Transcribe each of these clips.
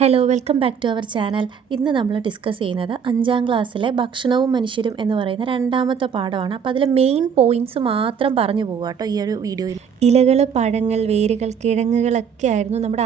Hello welcome back to our channel. ഇന്ന് നമ്മൾ discuss ചെയ്യുന്നത് 5ാം ക്ലാസ്സിലെ ഭക്ഷണവും മനുഷ്യരും എന്ന് പറയുന്ന രണ്ടാമത്തെ പാഠമാണ്. അപ്പോൾ അതിലെ മെയിൻ പോയിൻറ്റ്സ് മാത്രം പറഞ്ഞു പോകുക കേട്ടോ ഈ ഒരു വീഡിയോയിൽ. ഇലകൾ, പഴങ്ങൾ, വേരുകൾ, കിഴങ്ങുകളൊക്കെ ആയിരുന്നു നമ്മുടെ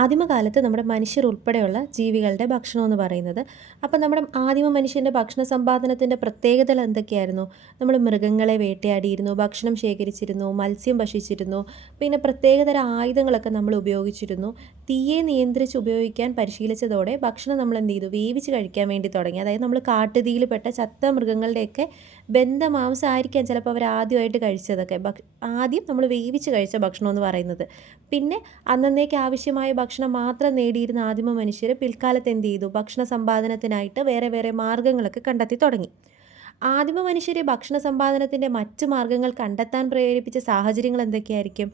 ആദിമകാലത്ത് നമ്മുടെ മനുഷ്യർ ഉൾപ്പെടെയുള്ള ജീവികളുടെ ഭക്ഷണം എന്ന് പറയുന്നത്. അപ്പോൾ നമ്മുടെ ആദിമ മനുഷ്യൻ്റെ ഭക്ഷണ സമ്പാദനത്തിൻ്റെ പ്രത്യേകതകൾ എന്തൊക്കെയായിരുന്നു? നമ്മൾ മൃഗങ്ങളെ വേട്ടയാടിയിരുന്നു, ഭക്ഷണം ശേഖരിച്ചിരുന്നു, മത്സ്യം ഭക്ഷിച്ചിരുന്നു, പിന്നെ പ്രത്യേകതരം ആയുധങ്ങളൊക്കെ നമ്മൾ ഉപയോഗിച്ചിരുന്നു. തീയെ നിയന്ത്രിച്ച് ഉപയോഗിക്കാൻ പരിശീലിച്ചതോടെ ഭക്ഷണം നമ്മൾ എന്ത് ചെയ്തു? വേവിച്ച് കഴിക്കാൻ വേണ്ടി തുടങ്ങി. അതായത് നമ്മൾ കാട്ടുതീയിൽ പെട്ട ചത്ത മൃഗങ്ങളുടെയൊക്കെ മാംസമായിരിക്കാം ചിലപ്പോൾ അവർ ആദ്യമായിട്ട് കഴിച്ചതൊക്കെ. ആദ്യം നമ്മൾ വേവിച്ച് കഴിച്ച ഭക്ഷണം എന്ന് പറയുന്നത്. പിന്നെ അന്നേക്ക് ആവശ്യമായ ഭക്ഷണം മാത്രം നേടിയിരുന്ന ആദിമ മനുഷ്യർ പിൽക്കാലത്ത് എന്ത് ചെയ്തു? ഭക്ഷണ സമ്പാദനത്തിനായിട്ട് വേറെ വേറെ മാർഗ്ഗങ്ങളൊക്കെ കണ്ടെത്തി തുടങ്ങി. ആദിമ മനുഷ്യരെ ഭക്ഷണ സമ്പാദനത്തിൻ്റെ മറ്റ് മാർഗ്ഗങ്ങൾ കണ്ടെത്താൻ പ്രേരിപ്പിച്ച സാഹചര്യങ്ങൾ എന്തൊക്കെയായിരിക്കും?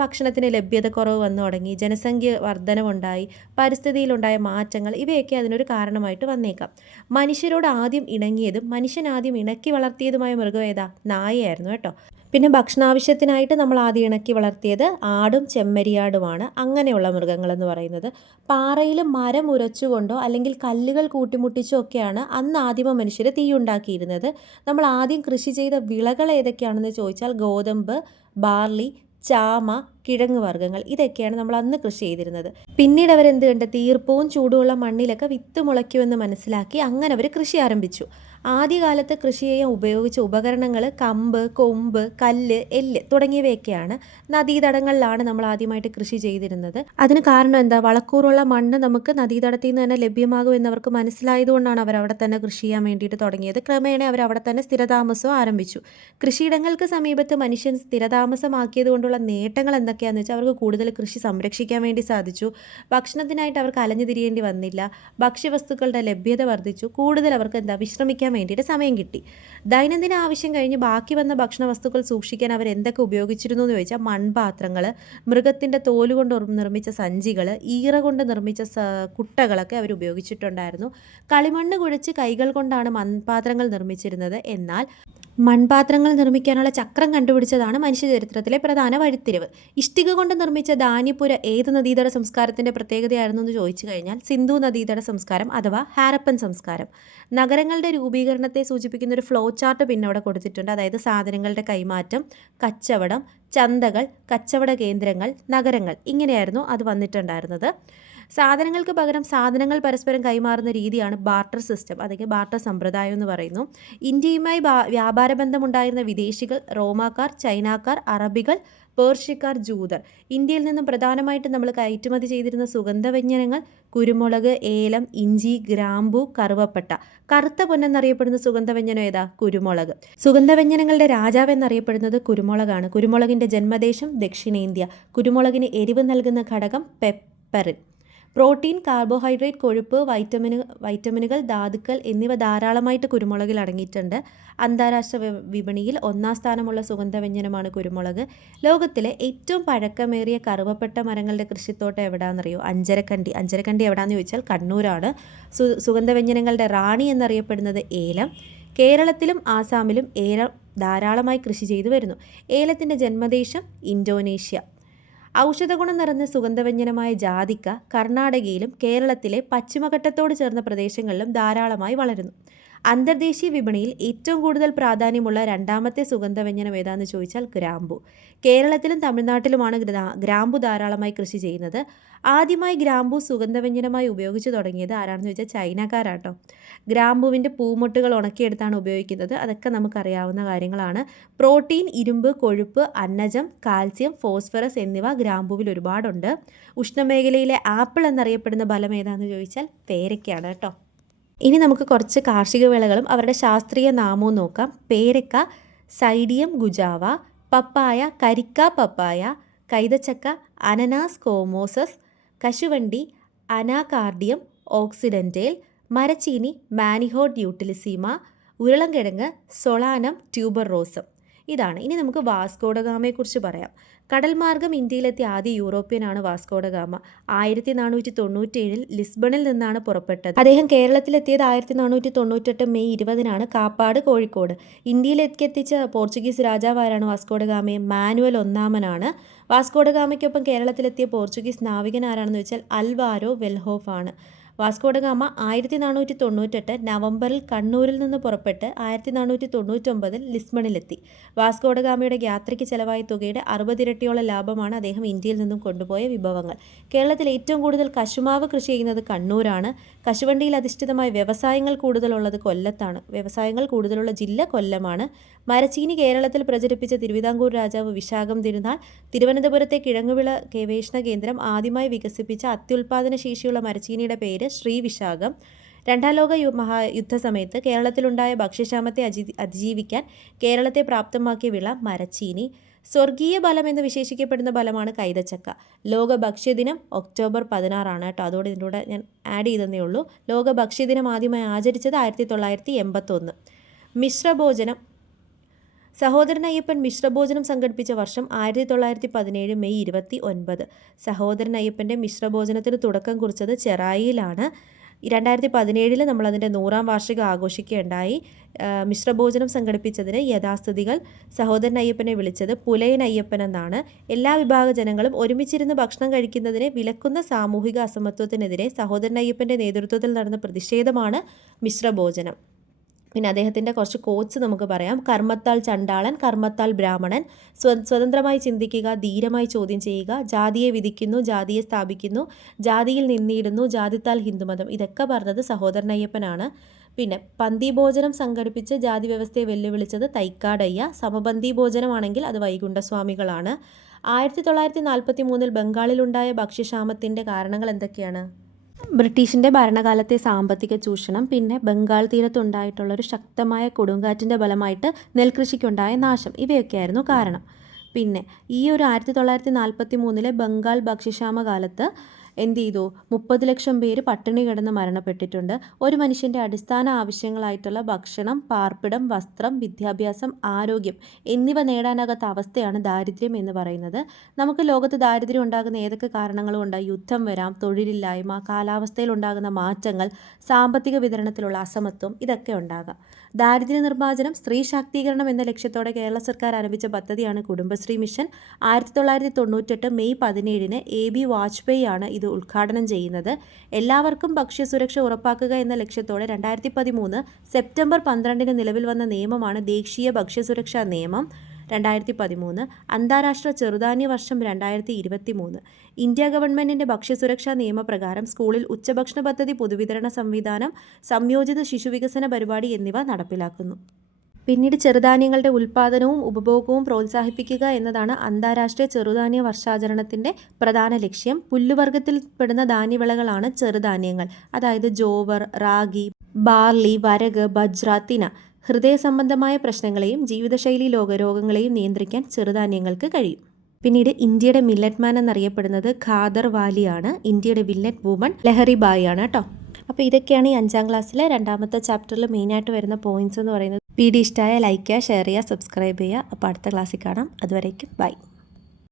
ഭക്ഷണത്തിന് ലഭ്യത കുറവ് വന്നു തുടങ്ങി, ജനസംഖ്യ വർധനവുണ്ടായി, പരിസ്ഥിതിയിലുണ്ടായ മാറ്റങ്ങൾ, ഇവയൊക്കെ അതിനൊരു കാരണമായിട്ട് വന്നേക്കാം. മനുഷ്യരോട് ആദ്യം ഇണങ്ങിയതും മനുഷ്യൻ ആദ്യം ഇണക്കി വളർത്തിയതുമായ മൃഗം ഏതാ? നായയായിരുന്നു കേട്ടോ. പിന്നെ ഭക്ഷണാവശ്യത്തിനായിട്ട് നമ്മൾ ആദ്യം ഇണക്കി വളർത്തിയത് ആടും ചെമ്മരിയാടുമാണ്. അങ്ങനെയുള്ള മൃഗങ്ങളെന്ന് പറയുന്നത് പാറയിൽ മരം ഉരച്ചുകൊണ്ടോ അല്ലെങ്കിൽ കല്ലുകൾ കൂട്ടിമുട്ടിച്ചോ ഒക്കെയാണ് അന്ന് ആദിമ മനുഷ്യർ തീയുണ്ടാക്കിയിരുന്നത്. നമ്മൾ ആദ്യം കൃഷി ചെയ്ത വിളകൾ ഏതൊക്കെയാണെന്ന് ചോദിച്ചാൽ ഗോതമ്പ്, ബാർലി, ചാമ, കിഴങ്ങ് വർഗ്ഗങ്ങൾ, ഇതൊക്കെയാണ് നമ്മൾ അന്ന് കൃഷി ചെയ്തിരുന്നത്. പിന്നീട് അവരെന്ത് കണ്ടെത്തി? ഈർപ്പവും ചൂടുമുള്ള മണ്ണിലൊക്കെ വിത്ത് മുളയ്ക്കുമെന്ന് മനസ്സിലാക്കി അങ്ങനെ അവർ കൃഷി ആരംഭിച്ചു. ആദ്യകാലത്ത് കൃഷി ചെയ്യാൻ ഉപയോഗിച്ച ഉപകരണങ്ങൾ കമ്പ്, കൊമ്പ്, കല്ല്, എല്ല് തുടങ്ങിയവയൊക്കെയാണ്. നദീതടങ്ങളിലാണ് നമ്മൾ ആദ്യമായിട്ട് കൃഷി ചെയ്തിരുന്നത്. അതിന് കാരണം എന്താ? വളക്കൂറുള്ള മണ്ണ് നമുക്ക് നദീതടത്തിൽ നിന്ന് തന്നെ ലഭ്യമാകും എന്നവർക്ക് മനസ്സിലായതുകൊണ്ടാണ് അവർ അവിടെ തന്നെ കൃഷി ചെയ്യാൻ വേണ്ടിയിട്ട് തുടങ്ങിയത്. ക്രമേണ അവർ അവിടെ തന്നെ സ്ഥിരതാമസവും ആരംഭിച്ചു. കൃഷിയിടങ്ങൾക്ക് സമീപത്ത് മനുഷ്യൻ സ്ഥിരതാമസമാക്കിയത് കൊണ്ടുള്ള നേട്ടങ്ങൾ എന്തൊക്കെയാണെന്ന് വെച്ചാൽ അവർക്ക് കൂടുതൽ കൃഷി സംരക്ഷിക്കാൻ വേണ്ടി സാധിച്ചു. ഭക്ഷണത്തിനായിട്ട് അവർക്ക് അലഞ്ഞു തിരിയേണ്ടി വന്നില്ല. ഭക്ഷ്യവസ്തുക്കളുടെ ലഭ്യത വർദ്ധിച്ചു. കൂടുതൽ അവർക്ക് വിശ്രമിക്കാൻ വേണ്ടിയിട്ട് സമയം കിട്ടി. ദൈനംദിന ആവശ്യം കഴിഞ്ഞ് ബാക്കി വന്ന ഭക്ഷണ വസ്തുക്കൾ സൂക്ഷിക്കാൻ അവർ എന്തൊക്കെ ഉപയോഗിച്ചിരുന്നു എന്ന് ചോദിച്ചാൽ മൺപാത്രങ്ങൾ, മൃഗത്തിൻ്റെ തോലുകൊണ്ട് നിർമ്മിച്ച സഞ്ചികൾ, ഈറ കൊണ്ട് നിർമ്മിച്ച കുട്ടകളൊക്കെ അവർ ഉപയോഗിച്ചിട്ടുണ്ടായിരുന്നു. കളിമണ്ണ് കുഴച്ച് കൈകൾ കൊണ്ടാണ് മൺപാത്രങ്ങൾ നിർമ്മിച്ചിരുന്നത്. എന്നാൽ മൺപാത്രങ്ങൾ നിർമ്മിക്കാനുള്ള ചക്രം കണ്ടുപിടിച്ചതാണ് മനുഷ്യചരിത്രത്തിലെ പ്രധാന വഴിത്തിരിവ്. ഇഷ്ടിക കൊണ്ട് നിർമ്മിച്ച ധാന്യപ്പുര ഏത് നദീതട സംസ്കാരത്തിൻ്റെ പ്രത്യേകതയായിരുന്നു എന്ന് ചോദിച്ചു കഴിഞ്ഞാൽ സിന്ധു നദീതട സംസ്കാരം അഥവാ ഹാരപ്പൻ സംസ്കാരം. നഗരങ്ങളുടെ രൂപീകരണത്തെ സൂചിപ്പിക്കുന്ന ഒരു ഫ്ലോ ചാർട്ട് പിന്നെ അവിടെ കൊടുത്തിട്ടുണ്ട്. അതായത് സാധനങ്ങളുടെ കൈമാറ്റം, കച്ചവടം, ചന്തകൾ, കച്ചവട കേന്ദ്രങ്ങൾ, നഗരങ്ങൾ, ഇങ്ങനെയായിരുന്നു അത് വന്നിട്ടുണ്ടായിരുന്നത്. സാധനങ്ങൾക്ക് പകരം സാധനങ്ങൾ പരസ്പരം കൈമാറുന്ന രീതിയാണ് ബാർട്ടർ സിസ്റ്റം, അല്ലെങ്കിൽ ബാർട്ടർ സമ്പ്രദായം എന്ന് പറയുന്നു. ഇന്ത്യയുമായി വ്യാപാര ബന്ധമുണ്ടായിരുന്ന വിദേശികൾ റോമാക്കാർ, ചൈനക്കാർ, അറബികൾ, പേർഷ്യക്കാർ, ജൂതർ. ഇന്ത്യയിൽ നിന്നും പ്രധാനമായിട്ടും നമ്മൾ കയറ്റുമതി ചെയ്തിരുന്ന സുഗന്ധവ്യഞ്ജനങ്ങൾ കുരുമുളക്, ഏലം, ഇഞ്ചി, ഗ്രാമ്പു, കറുവപ്പട്ട. കറുത്ത പൊന്നെന്നറിയപ്പെടുന്ന സുഗന്ധവ്യഞ്ജനം ഏതാ? കുരുമുളക്. സുഗന്ധവ്യഞ്ജനങ്ങളുടെ രാജാവ് എന്നറിയപ്പെടുന്നത് കുരുമുളകാണ്. കുരുമുളകിൻ്റെ ജന്മദേശം ദക്ഷിണേന്ത്യ. കുരുമുളകിന് എരിവ് നൽകുന്ന ഘടകം പെപ്പറിൻ. പ്രോട്ടീൻ, കാർബോഹൈഡ്രേറ്റ്, കൊഴുപ്പ്, വൈറ്റമിനുകൾ, ധാതുക്കൾ എന്നിവ ധാരാളമായിട്ട് കുരുമുളകിൽ അടങ്ങിയിട്ടുണ്ട്. അന്താരാഷ്ട്ര വിപണിയിൽ 1ാം സ്ഥാനമുള്ള സുഗന്ധവ്യഞ്ജനമാണ് കുരുമുളക്. ലോകത്തിലെ ഏറ്റവും പഴക്കമേറിയ കറുവപ്പട്ട മരങ്ങളുടെ കൃഷിത്തോട്ടം എവിടെയാണെന്നറിയോ? അഞ്ചരക്കണ്ടി. അഞ്ചരക്കണ്ടി എവിടെയാണെന്ന് ചോദിച്ചാൽ കണ്ണൂരാണ്. സുഗന്ധവ്യഞ്ജനങ്ങളുടെ റാണി എന്നറിയപ്പെടുന്നത് ഏലം. കേരളത്തിലും ആസാമിലും ഏലം ധാരാളമായി കൃഷി ചെയ്തു വരുന്നു. ഏലത്തിൻ്റെ ജന്മദേശം ഇന്തോനേഷ്യ. ഔഷധഗുണം നിറഞ്ഞ സുഗന്ധവ്യഞ്ജനമായ ജാതിക്ക കർണാടകയിലും കേരളത്തിലെ പശ്ചിമഘട്ടത്തോട് ചേർന്ന പ്രദേശങ്ങളിലും ധാരാളമായി വളരുന്നു. അന്തർദേശീയ വിപണിയിൽ ഏറ്റവും കൂടുതൽ പ്രാധാന്യമുള്ള രണ്ടാമത്തെ സുഗന്ധവ്യഞ്ജനം ഏതാണെന്ന് ചോദിച്ചാൽ ഗ്രാമ്പു. കേരളത്തിലും തമിഴ്നാട്ടിലുമാണ് ഗ്രാമ്പു ധാരാളമായി കൃഷി ചെയ്യുന്നത്. ആദ്യമായി ഗ്രാമ്പു സുഗന്ധവ്യഞ്ജനമായി ഉപയോഗിച്ച് തുടങ്ങിയത് ആരാണെന്ന് ചോദിച്ചാൽ ചൈനക്കാരാട്ടോ. ഗ്രാമ്പുവിൻ്റെ പൂമൊട്ടുകൾ ഉണക്കിയെടുത്താണ് ഉപയോഗിക്കുന്നത്. അതൊക്കെ നമുക്കറിയാവുന്ന കാര്യങ്ങളാണ്. പ്രോട്ടീൻ, ഇരുമ്പ്, കൊഴുപ്പ്, അന്നജം, കാൽസ്യം, ഫോസ്ഫറസ് എന്നിവ ഗ്രാമ്പുവിൽ ഒരുപാടുണ്ട്. ഉഷ്ണമേഖലയിലെ ആപ്പിൾ എന്നറിയപ്പെടുന്ന ഫലം ഏതാണെന്ന് ചോദിച്ചാൽ പേരയ്ക്കാണ് കേട്ടോ. ഇനി നമുക്ക് കുറച്ച് കാർഷിക വിളകളും അവരുടെ ശാസ്ത്രീയ നാമവും നോക്കാം. പേരക്ക സൈഡിയം ഗുജാവ, പപ്പായ കരിക്ക പപ്പായ, കൈതച്ചക്ക അനനാസ് കോമോസസ്, കശുവണ്ടി അനാകാർഡിയം ഓക്സിഡൻറ്റേൽ, മരച്ചീനി മാനിഹോഡ് യൂട്ടിലിസീമ, ഉരുളൻകിഴങ്ങ് സൊളാനം ട്യൂബർ റോസം. ഇതാണ്. ഇനി നമുക്ക് വാസ്കോഡഗാമയെക്കുറിച്ച് പറയാം. കടൽ മാർഗ്ഗം ഇന്ത്യയിലെത്തിയ ആദ്യ യൂറോപ്യനാണ് വാസ്കോഡഗാമ. 1497 ലിസ്ബണിൽ നിന്നാണ് പുറപ്പെട്ടത്. അദ്ദേഹം കേരളത്തിലെത്തിയത് 1498 മെയ് 20 കാപ്പാട്, കോഴിക്കോട്. ഇന്ത്യയിലേക്ക് എത്തിച്ച പോർച്ചുഗീസ് രാജാവാരാണ് വാസ്കോഡഗാമയെ? മാനുവൽ ഒന്നാമനാണ്. വാസ്കോഡഗാമയ്ക്കൊപ്പം കേരളത്തിലെത്തിയ പോർച്ചുഗീസ് നാവികൻ ആരാണെന്ന് വെച്ചാൽ അൽവാരോ വെൽഹോഫ് ആണ്. വാസ്കോഡഗാമ 1498 നവംബറിൽ കണ്ണൂരിൽ നിന്ന് പുറപ്പെട്ട് 1499 ലിസ്ബണിലെത്തി. വാസ്കോഡഗാമയുടെ യാത്രയ്ക്ക് ചെലവായ തുകയുടെ 60 ഇരട്ടിയോളം ലാഭമാണ് അദ്ദേഹം ഇന്ത്യയിൽ നിന്നും കൊണ്ടുപോയ വിഭവങ്ങൾ. കേരളത്തിൽ ഏറ്റവും കൂടുതൽ കശുമാവ് കൃഷി ചെയ്യുന്നത് കണ്ണൂരാണ്. കശുവണ്ടിയിൽ അധിഷ്ഠിതമായ വ്യവസായങ്ങൾ കൂടുതലുള്ളത് കൊല്ലത്താണ്. വ്യവസായങ്ങൾ കൂടുതലുള്ള ജില്ല കൊല്ലമാണ്. മരച്ചീനി കേരളത്തിൽ പ്രചരിപ്പിച്ച തിരുവിതാംകൂർ രാജാവ് വിശാഖം തിരുനാൾ. തിരുവനന്തപുരത്തെ കിഴങ്ങുവിള ഗവേഷണ കേന്ദ്രം ആദ്യമായി വികസിപ്പിച്ച അത്യുൽപാദന ശേഷിയുള്ള മരച്ചീനിയുടെ പേര് ശ്രീവിശാഖം. രണ്ടാം ലോക മഹായുദ്ധസമയത്ത് കേരളത്തിലുണ്ടായ ഭക്ഷ്യക്ഷാമത്തെ അതിജീവിക്കാൻ കേരളത്തെ പ്രാപ്തമാക്കിയ വിള മരച്ചീനി. സ്വർഗീയ ബലം എന്ന് വിശേഷിക്കപ്പെടുന്ന ബലമാണ് കൈതച്ചക്ക. ലോക ഭക്ഷ്യദിനം ഒക്ടോബർ 16 കേട്ടോ. അതോടെ ഇതിൻ്റെ കൂടെ ഞാൻ ആഡ് ചെയ്തതേ ഉള്ളൂ. ലോക ഭക്ഷ്യദിനം ആദ്യമായി ആചരിച്ചത് 1981. മിശ്രഭോജനം. സഹോദരൻ അയ്യപ്പൻ മിശ്രഭോജനം സംഘടിപ്പിച്ച വർഷം 1917 മെയ് 29. സഹോദരൻ അയ്യപ്പൻ്റെ മിശ്രഭോജനത്തിന് തുടക്കം കുറിച്ചത് ചെറായിയിലാണ്. 2017 നമ്മളതിൻ്റെ 100ാം വാർഷികം ആഘോഷിക്കുകയുണ്ടായി. മിശ്രഭോജനം സംഘടിപ്പിച്ചതിന് യഥാസ്ഥിതികൾ സഹോദരൻ അയ്യപ്പനെ വിളിച്ചത് പുലയൻ അയ്യപ്പൻ എന്നാണ്. എല്ലാ വിഭാഗ ജനങ്ങളും ഒരുമിച്ചിരുന്ന് ഭക്ഷണം കഴിക്കുന്നതിനെ വിലക്കുന്ന സാമൂഹിക അസമത്വത്തിനെതിരെ സഹോദരൻ അയ്യപ്പൻ്റെ നേതൃത്വത്തിൽ നടന്ന പ്രതിഷേധമാണ് മിശ്രഭോജനം. പിന്നെ അദ്ദേഹത്തിൻ്റെ കുറച്ച് കോട്സ് നമുക്ക് പറയാം. കർമ്മത്താൽ ചണ്ടാളൻ, കർമ്മത്താൽ ബ്രാഹ്മണൻ, സ്വതന്ത്രമായി ചിന്തിക്കുക, ധീരമായി ചോദ്യം ചെയ്യുക, ജാതിയെ വിധിക്കുന്നു, ജാതിയെ സ്ഥാപിക്കുന്നു, ജാതിയിൽ നിന്നിടുന്നു, ജാതിത്താൽ ഹിന്ദുമതം. ഇതൊക്കെ പറഞ്ഞത് സഹോദരൻ അയ്യപ്പനാണ്. പിന്നെ പന്തി ഭോജനം സംഘടിപ്പിച്ച് ജാതി വ്യവസ്ഥയെ വെല്ലുവിളിച്ചത് തൈക്കാടയ്യ. സമപന്തി ഭോജനമാണെങ്കിൽ അത് വൈകുണ്ഠസ്വാമികളാണ്. 1943 ബംഗാളിലുണ്ടായ ഭക്ഷ്യക്ഷാമത്തിൻ്റെ കാരണങ്ങൾ എന്തൊക്കെയാണ്? ബ്രിട്ടീഷിൻ്റെ ഭരണകാലത്തെ സാമ്പത്തിക ചൂഷണം, പിന്നെ ബംഗാൾ തീരത്തുണ്ടായിട്ടുള്ളൊരു ശക്തമായ കൊടുങ്കാറ്റിൻ്റെ ഫലമായിട്ട് നെൽകൃഷിക്കുണ്ടായ നാശം, ഇവയൊക്കെയായിരുന്നു കാരണം. പിന്നെ ഈ ഒരു 1943 ബംഗാൾ ഭക്ഷ്യക്ഷാമ കാലത്ത് എന്ത് ചെയ്തു? 30 ലക്ഷം പേര് പട്ടിണി കിടന്ന് മരണപ്പെട്ടിട്ടുണ്ട്. ഒരു മനുഷ്യൻ്റെ അടിസ്ഥാന ആവശ്യങ്ങളായിട്ടുള്ള ഭക്ഷണം, പാർപ്പിടം, വസ്ത്രം, വിദ്യാഭ്യാസം, ആരോഗ്യം എന്നിവ നേടാനാകാത്ത അവസ്ഥയാണ് ദാരിദ്ര്യം എന്ന് പറയുന്നത്. നമുക്ക് ലോകത്ത് ദാരിദ്ര്യം ഉണ്ടാകുന്ന ഏതൊക്കെ കാരണങ്ങളും ഉണ്ട്. യുദ്ധം വരാം, തൊഴിലില്ലായ്മ, കാലാവസ്ഥയിൽ ഉണ്ടാകുന്ന മാറ്റങ്ങൾ, സാമ്പത്തിക വിതരണത്തിലുള്ള അസമത്വം, ഇതൊക്കെ ഉണ്ടാകാം. ദാരിദ്ര്യ നിർമ്മാർജ്ജനം, സ്ത്രീ ശാക്തീകരണം എന്ന ലക്ഷ്യത്തോടെ കേരള സർക്കാർ ആരംഭിച്ച പദ്ധതിയാണ് Kudumbashree mission. 1998 May 17 AB Vajpayee ആണ് ഇത് ഉദ്ഘാടനം ചെയ്യുന്നത്. എല്ലാവർക്കും ഭക്ഷ്യസുരക്ഷ ഉറപ്പാക്കുക എന്ന ലക്ഷ്യത്തോടെ 2013 സെപ്റ്റംബർ 12 നിലവിൽ വന്ന നിയമമാണ് ദേശീയ ഭക്ഷ്യസുരക്ഷാ നിയമം 2013. അന്താരാഷ്ട്ര ചെറുധാന്യ വർഷം 2023. ഇന്ത്യ ഗവൺമെൻറ്റിൻ്റെ ഭക്ഷ്യസുരക്ഷാ നിയമപ്രകാരം സ്കൂളിൽ ഉച്ചഭക്ഷണ പദ്ധതി, പൊതുവിതരണ സംവിധാനം, സംയോജിത ശിശുവികസന പരിപാടി എന്നിവ നടപ്പിലാക്കുന്നു. പിന്നീട് ചെറുധാന്യങ്ങളുടെ ഉൽപ്പാദനവും ഉപഭോഗവും പ്രോത്സാഹിപ്പിക്കുക എന്നതാണ് അന്താരാഷ്ട്രീയ ചെറുധാന്യ വർഷാചരണത്തിൻ്റെ പ്രധാന ലക്ഷ്യം. പുല്ലുവർഗ്ഗത്തിൽപ്പെടുന്ന ധാന്യവിളകളാണ് ചെറുധാന്യങ്ങൾ. അതായത് ജോവർ, റാഗി, ബാർലി, വരക്, ബജ്ര, തിന. ഹൃദയ സംബന്ധമായ പ്രശ്നങ്ങളെയും ജീവിതശൈലി രോഗങ്ങളെയും നിയന്ത്രിക്കാൻ ചെറുധാന്യങ്ങൾക്ക് കഴിയും. പിന്നീട് ഇന്ത്യയുടെ മില്ലറ്റ് മാൻ എന്നറിയപ്പെടുന്നത് ഖാദർ വാലിയാണ്. ഇന്ത്യയുടെ മില്ലറ്റ് വുമൺ ലഹരിബായി ആണ് കേട്ടോ. അപ്പോൾ ഇതൊക്കെയാണ് ഈ 5ാം ക്ലാസ്സിലെ 2ാമത്തെ ചാപ്റ്ററിൽ മെയിനായിട്ട് വരുന്ന പോയിന്റ്സ് എന്ന് പറയുന്നത്. വീഡിയോ ഇഷ്ടമായ ലൈക്ക് ചെയ്യുക, ഷെയർ ചെയ്യുക, സബ്സ്ക്രൈബ് ചെയ്യുക. അപ്പോൾ അടുത്ത ക്ലാസ്സിൽ കാണാം. അതുവരേക്കും ബൈ.